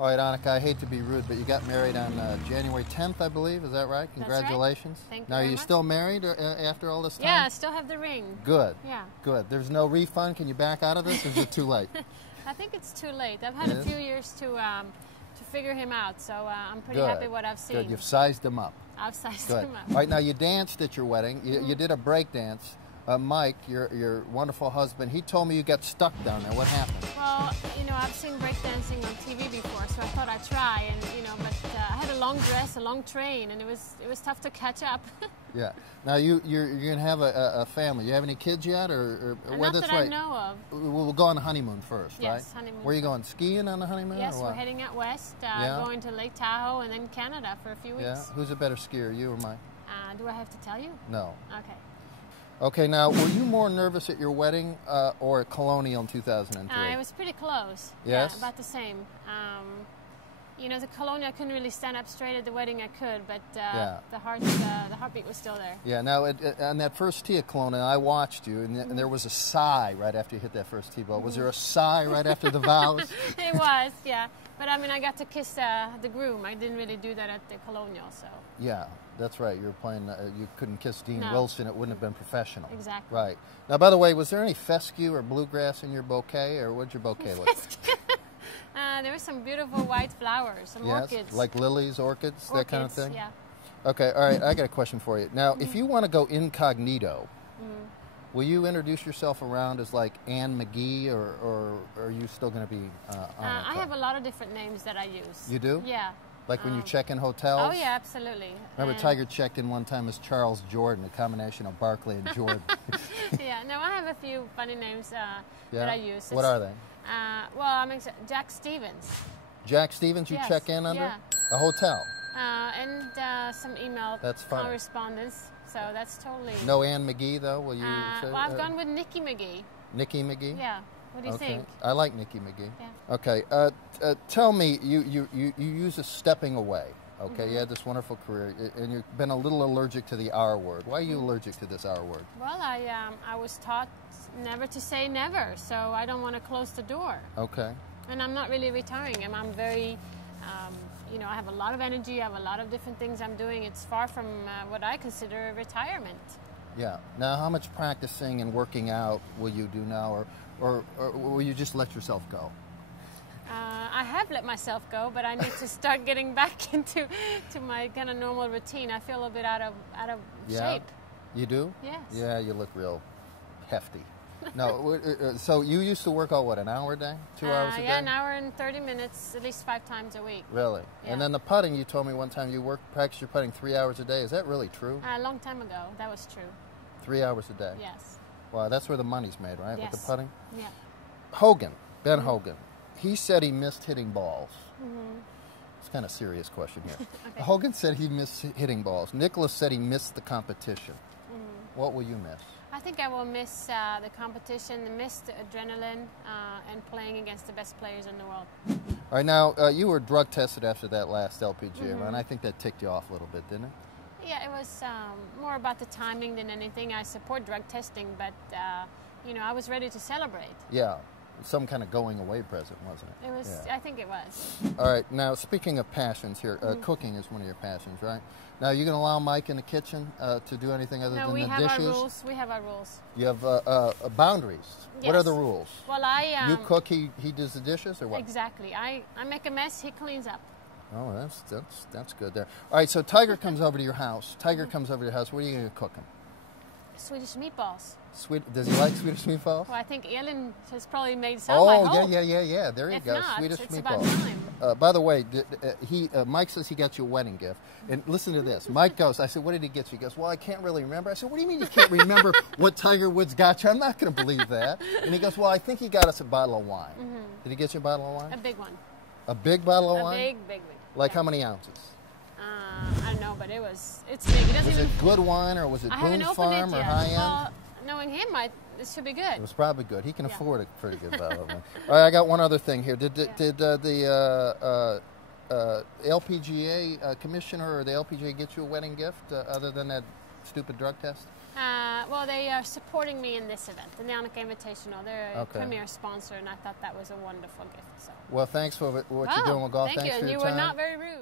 All right, Annika, I hate to be rude, but you got married on January 10th, I believe. Is that right? Congratulations. That's right. Thank you Now, are very you much. still married after all this time? Yeah, I still have the ring. Good. Yeah. Good. There's no refund. Can you back out of this, or is it too late? I think it's too late. I've had a few years to figure him out, so I'm pretty Good. happy what I've seen. Good. You've sized him up. I've sized Good. him up. All right, now you danced at your wedding. You did a break dance. Mike, your wonderful husband, he told me you got stuck down there. What happened? Well, you know, I've seen breakdancing on TV before, so I thought I'd try. And you know, but I had a long dress, a long train, and it was tough to catch up. Yeah. Now you're gonna have a family. You have any kids yet, or Not that I know of. We'll go on the honeymoon first, right? Yes, honeymoon. Where are you going? Skiing on the honeymoon? Yes, or what? we're heading out west, Yeah? going to Lake Tahoe and then Canada for a few weeks. Yeah. Who's a better skier, you or Mike? Do I have to tell you? No. Okay. Okay. Now, were you more nervous at your wedding or at Colonial in 2003? It was pretty close. Yes? Yeah, about the same. You know, the Colonial, I couldn't really stand up straight. At the wedding, I could, but the heartbeat was still there. Yeah. Now, on that first tee at Colonial, I watched you, and there was a sigh right after you hit that first tee ball. Was there a sigh right after the vows? It was, yeah. But I mean, I got to kiss the groom. I didn't really do that at the Colonial, so. Yeah, that's right. You were playing. You couldn't kiss Dean No. Wilson. It wouldn't have been professional. Exactly. Right. Now, by the way, was there any fescue or bluegrass in your bouquet, or what'd your bouquet look like? There were some beautiful white flowers, some orchids. Like lilies, orchids, that kind of thing? Yeah. Okay, all right, I got a question for you. Now, if you want to go incognito, will you introduce yourself around as like Ann McGee, or are you still going to be I have a lot of different names that I use. You do? Yeah. Like when you check in hotels? Oh, yeah, absolutely. Remember Tiger checked in one time as Charles Jordan, a combination of Barkley and Jordan. Yeah, no, I have a few funny names that I use. What are they? Well, I'm Jack Stevens. Jack Stevens, you Yes, check in under? yeah. A hotel? And some email That's funny. correspondence. So that's totally... No Ann McGee, though? Will you say, well, I've gone with Nikki McGee. Nikki McGee? Yeah. What do you think? I like Nikki McGee. Yeah. Okay. Tell me, you use a stepping away. Okay, you had this wonderful career, and you've been a little allergic to the R word. Why are you allergic to this R word? Well, I was taught never to say never, so I don't want to close the door. Okay. And I'm not really retiring. I'm very, you know, I have a lot of energy. I have a lot of different things I'm doing. It's far from what I consider retirement. Yeah. Now, how much practicing and working out will you do now, or will you just let yourself go? I have let myself go, but I need to start getting back into my kind of normal routine. I feel a bit out of shape. You do? Yes. Yeah, you look real hefty. No, so you used to work out, what, an hour a day? 2 hours a day? Yeah, an hour and 30 minutes, at least 5 times a week. Really? Yeah. And then the putting, you told me one time you practice your putting 3 hours a day. Is that really true? A long time ago, that was true. 3 hours a day? Yes. Wow, that's where the money's made, right? Yes. With the putting? Yeah. Hogan, Ben Hogan, he said he missed hitting balls. It's kind of a serious question here. Okay. Hogan said he missed hitting balls. Nicholas said he missed the competition. What will you miss? I think I will miss the competition, miss the adrenaline, and playing against the best players in the world. All right, now, you were drug tested after that last LPGA run. I think that ticked you off a little bit, didn't it? Yeah, it was more about the timing than anything. I support drug testing, but, you know, I was ready to celebrate. Yeah, some kind of going away present, wasn't it? It was. Yeah. I think it was. All right, now, speaking of passions here, cooking is one of your passions, right? Now, you going to allow Mike in the kitchen to do anything other than the dishes? No, we have our rules. We have our rules. You have boundaries. Yes. What are the rules? Well, you cook, he does the dishes, or what? Exactly. I make a mess, he cleans up. Oh, that's good there. All right, so Tiger comes over to your house. What are you going to cook him? Swedish meatballs. Does he like Swedish meatballs? Well, I think Elin has probably made some. I hope. Yeah. There you If go. not, Swedish it's meatballs. about time. By the way, Mike says he got you a wedding gift. And listen to this. Mike goes, I said, what did he get you? He goes, well, I can't really remember. I said, what do you mean you can't remember what Tiger Woods got you? I'm not going to believe that. And he goes, well, I think he got us a bottle of wine. Did he get you a bottle of wine? A big one. A big bottle of wine? A big. Like how many ounces? I don't know, but it's big. It Was it good wine, or was it Boone's Farm or high-end? Well, knowing him, it should be good. It was probably good. He can afford a pretty good bottle of wine. All right, I got one other thing here. Did the LPGA commissioner or the LPGA get you a wedding gift other than that stupid drug test? Well, they are supporting me in this event, the Annika Invitational. They're a premier sponsor, and I thought that was a wonderful gift. So. Well, thanks for what you're doing with golf. Thank you, Thanks for and your you time. were not very rude.